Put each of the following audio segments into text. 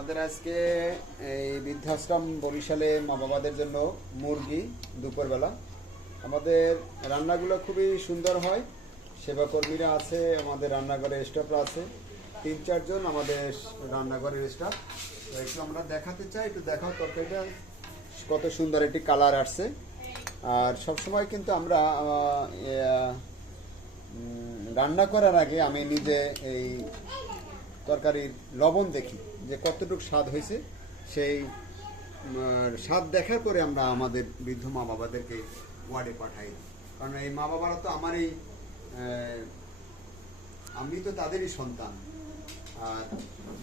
আমাদের আজকে এই বৃদ্ধাশ্রম বরিশালে মা বাবাদের জন্য মুরগি দুপুরবেলা। আমাদের রান্নাগুলো খুবই সুন্দর হয়। সেবাকর্মীরা আছে, আমাদের রান্নাঘরের স্টাফরা আছে, 3-4 জন আমাদের রান্নাঘরের স্টাফ। তো একটু আমরা দেখাতে চাই, একটু দেখাও তরকারিটা কত সুন্দর একটি কালার আসছে। আর সবসময় কিন্তু আমরা রান্না করার আগে আমি নিজে এই তরকারির লবণ দেখি যে কতটুকু স্বাদ হয়েছে। সেই স্বাদ দেখার পরে আমরা আমাদের বৃদ্ধ মা বাবাদেরকে ওয়ার্ডে পাঠাই। কারণ এই মা বাবারা তো আমারই, আমি তো তাদেরই সন্তান, আর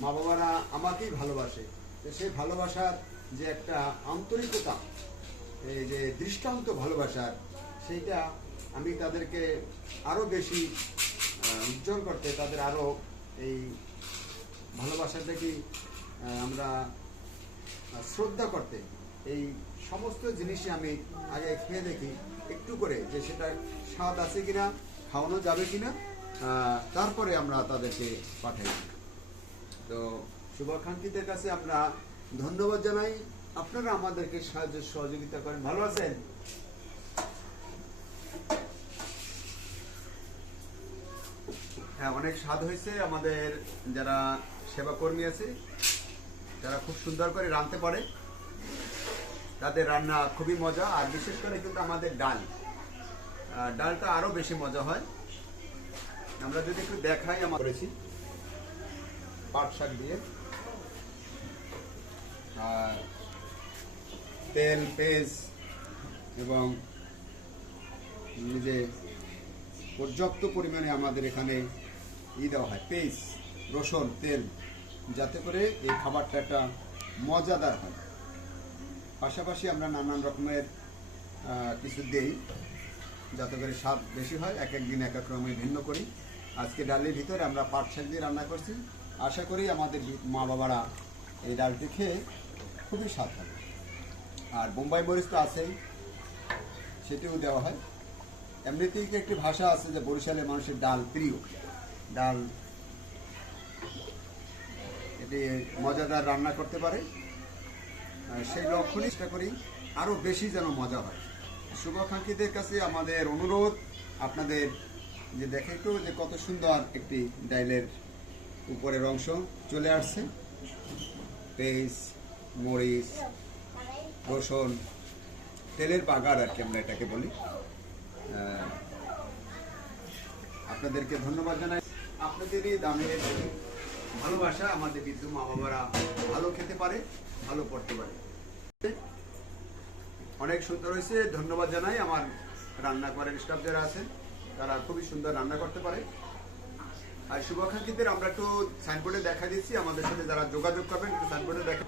মা বাবারা আমাকেই ভালোবাসে। তো সেই ভালোবাসার যে একটা আন্তরিকতা, এই যে দৃষ্টান্ত ভালোবাসার, সেইটা আমি তাদেরকে আরও বেশি উজ্জ্বল করতে, তাদের আরও এই ভালোবাসাটাকে আমরা শ্রদ্ধা করতে, এই সমস্ত জিনিসই আমি আগে খেয়ে দেখি একটু করে, যে সেটা স্বাদ আছে কিনা, খাওয়ানো যাবে কিনা, তারপরে আমরা তাদেরকে পাঠাই। তো শুভাকাঙ্ক্ষীদের কাছে আমরা ধন্যবাদ জানাই, আপনারা আমাদেরকে সাহায্য সহযোগিতা করেন। ভালো আছেন? হ্যাঁ, অনেক স্বাদ হয়েছে। আমাদের যারা সেবাকর্মী আছে, যারা খুব সুন্দর করে রাঁধতে পারে, তাদের রান্না খুবই মজা। আর বিশেষ করে কিন্তু আমাদের ডালটা আরো বেশি মজা হয়। আমরা যদি একটু দেখাই, আমরা করেছি পাট শাক দিয়ে, আর তেল, পেঁয়াজ এবং যে পর্যাপ্ত পরিমাণে আমাদের এখানে দেওয়া হয়, পেঁয়াজ, রসুন, তেল, যাতে করে এই খাবারটা একটা মজাদার হয়। পাশাপাশি আমরা নানান রকমের কিছু দেই যাতে করে স্বাদ বেশি হয়। এক এক দিন এক এক রকমের ভিন্ন করি। আজকে ডালের ভিতরে আমরা পাট শাক দিয়ে রান্না করছি। আশা করি আমাদের মা বাবারা এই ডালটি খেয়ে খুবই স্বাদ হবে। আর বোম্বাই মরিচ তো আছেই, সেটিও দেওয়া হয়। এমনিতেই একটি ভাষা আছে যে বরিশালের মানুষের ডাল প্রিয়। ডাল এটি মজাদার রান্না করতে পারে, সেই লক্ষ্য চেষ্টা করি আরও বেশি যেন মজা হয়। শুভাকাঙ্ক্ষীদের কাছে আমাদের অনুরোধ, আপনাদের যে দেখে একটু যে কত সুন্দর একটি ডালের উপরের অংশ চলে আসছে। পেঁয়াজ, মরিচ, রসুন, তেলের বাগার আর কি আমরা এটাকে বলি। আপনাদেরকে ধন্যবাদ জানাই। আপনাদেরই দামের ভালোবাসা আমাদের বৃদ্ধ মা বাবারা ভালো খেতে পারে, ভালো পড়তে পারে। অনেক সুন্দর হয়েছে, ধন্যবাদ জানাই। আমার রান্নাঘরের স্টাফ যারা আছেন, তারা খুবই সুন্দর রান্না করতে পারে। আর শুভাকাঙ্ক্ষীদের আমরা একটু সাইনবোর্ডে দেখা দিচ্ছি, আমাদের সাথে যারা যোগাযোগ করবেন একটু সাইনবোর্ডে দেখা।